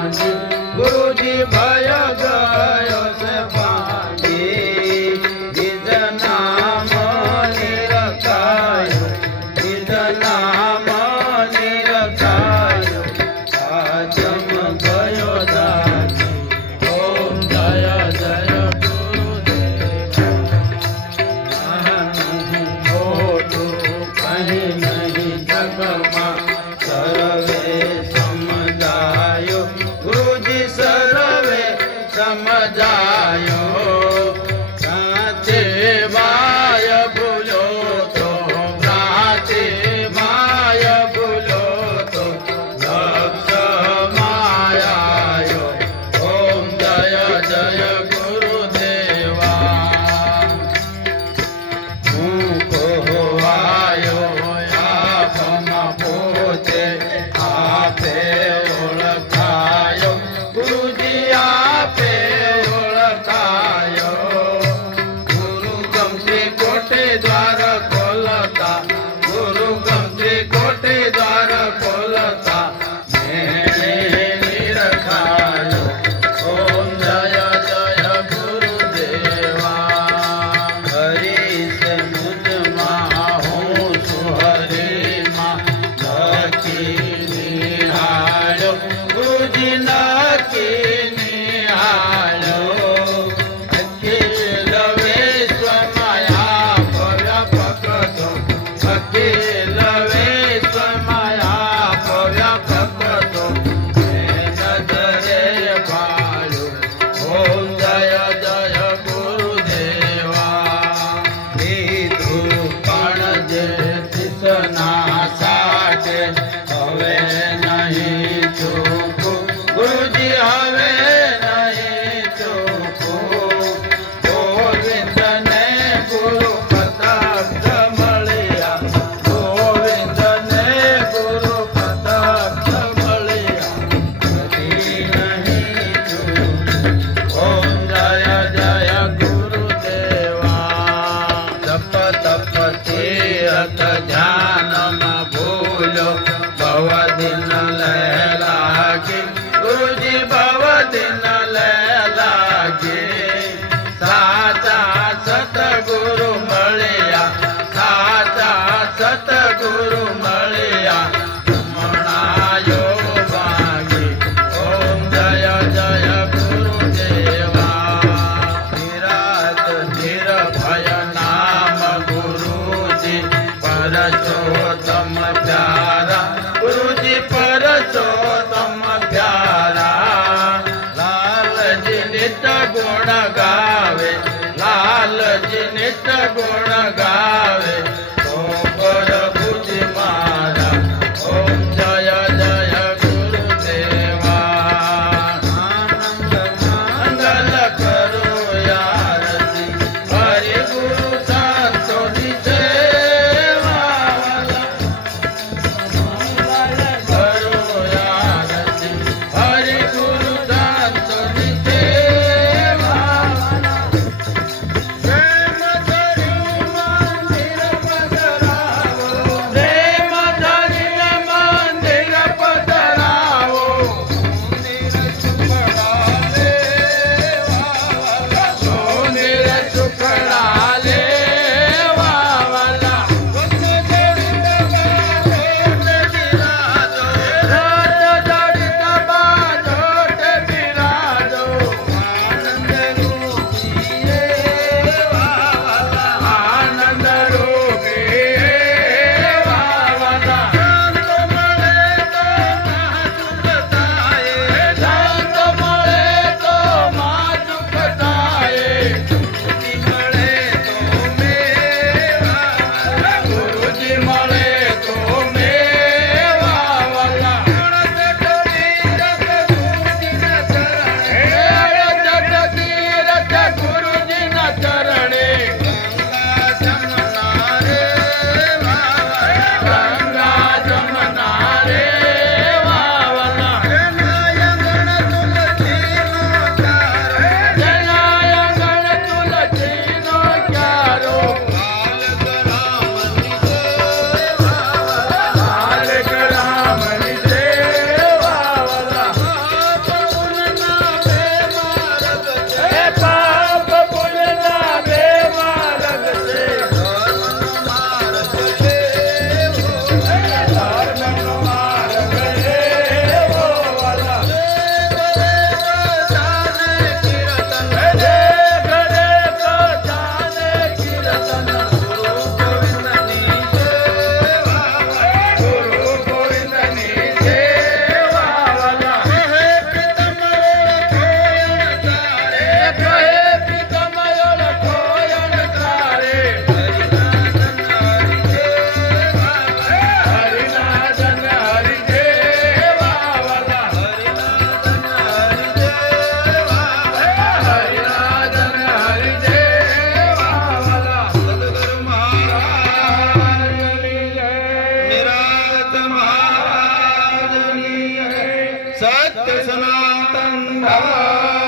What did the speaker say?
गुरुजी भय गयो से भांगी निज नाम निरखायो निज नाम निरखायो आजम गयो दानी ओम जय जय गुरुदेव कहीं नहीं जगमा सर्वे समझायो गुरुजी सर्वे समझायो साचे माय भूलो तो साचे माय भूलो तो लक्ष मायायो ओम जय जय गुरुदेवा मुको होवायो आपमा पोते आपे ओळखायो गुरुजी आपे ओळखायो गुरु गमती कोटे द्वार खोलता गुरु गमती कोटे द्वार खोलता मेणे निरखायो ओम जय जय गुरुदेवा हरि से मुझमा हूँ सुहरि माँ नकी निहाळो गुरुजी नकी निहाळो अखिल विश्व माया व्यापकतो अखिल विश्व माया व्यापकतो नजरे भाळो ओम जय जय गुरुदेवा पण जे तिसना साठे हवे नहीं चूकू गुरुजी हवे नहीं चूकू गोविंद ने गुरु कटाक्ष मळिया गोविंद ने गुरु कटाक्ष मळिया कदी नहीं चूकू ओम जय जय गुरुदेवा तप तप तीरथ ध्यान में भूलो भव दिन ले लागे गुरुजी भव दिन ले लागे साचा सतगुरु मळिया साचा सतगुरु मळिया मणायो भागी ओम जय जय गुरुदेवा निरात निरभय नाम गुरुजी परशोत्तम प्यारा गुरुजी परशोत्तम प्यारा लाल जी नित्य गुण गावे लाल जी नित्य गुण गावे तो गुरुजी मारा ओम जय जय गुरुदेवा मंगल करो यारती हरि गुरु संतों की सेवा करो यारती हरि गुरु संतों की सेवा प्रेम करो मंदिर સત્ય સનાતન ધર્મ